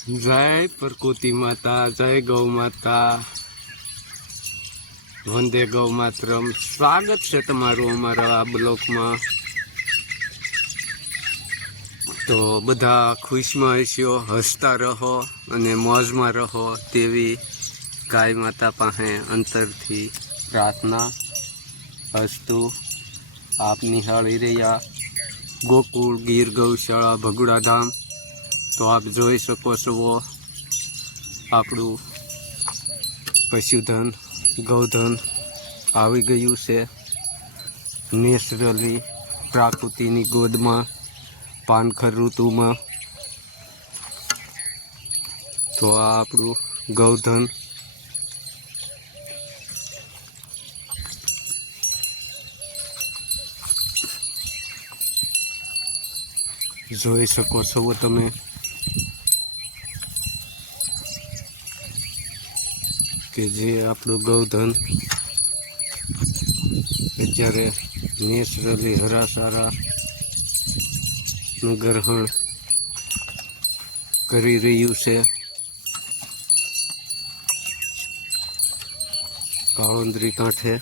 जय प्रकृति माता, जय गौ माता, वंदे गौ मातरम। स्वागत है तमारू अमारा आ ब्लॉक में। तो बधा खुश में हशो, हसता रहो अने मौज में रहो तेवी गाय माता पासे अंतर थी प्रार्थना। हस्तु आप निहाળી રહ્યા गोकुल गीर गौशाला भगुड़ा धाम। तो आप જોઈ શકો છો આપણું પશુધન ગૌધન આવી ગયું છે નેચરલી પ્રાકૃતિની ગોદમાં પાનખર ઋતુમાં। તો આ આપણું ગૌધન જોઈ શકો છો તમે। કે જે આપણું ગૌધન અત્યારે નેચરલી હરાસારાનું ગ્રહણ કરી રહ્યું છે। કાળોંદરી કાંઠે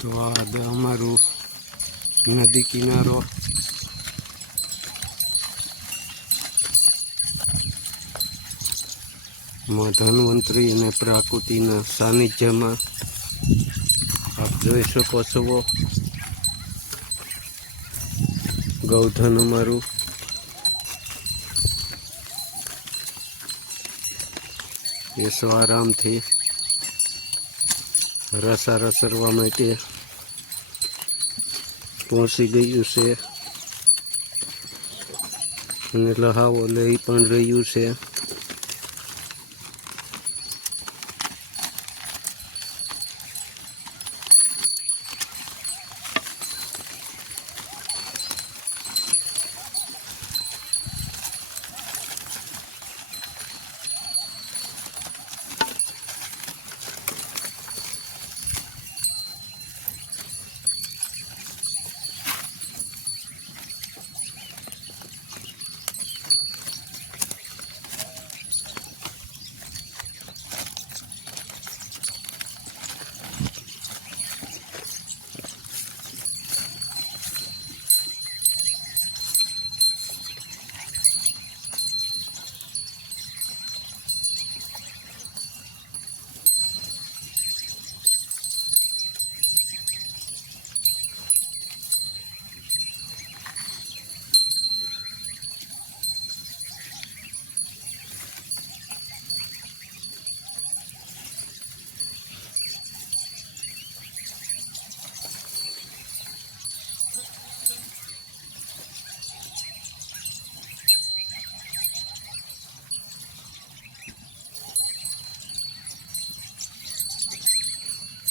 तो आ अमरु नदी किनारो में धन्वंतरी ने प्रकृति सानिध्य में आप जोई सको छो गौधन अमरु। ये आराम थी रसारा सरवा माटे पहुंची गयु से अने लहावो लई पण रह्यु छे।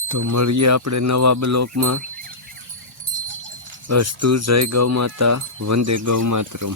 तो મળીએ આપણે નવા બ્લોકમાં। અસ્તુ જય ગૌ માતા, વંદે ગૌ માતરમ।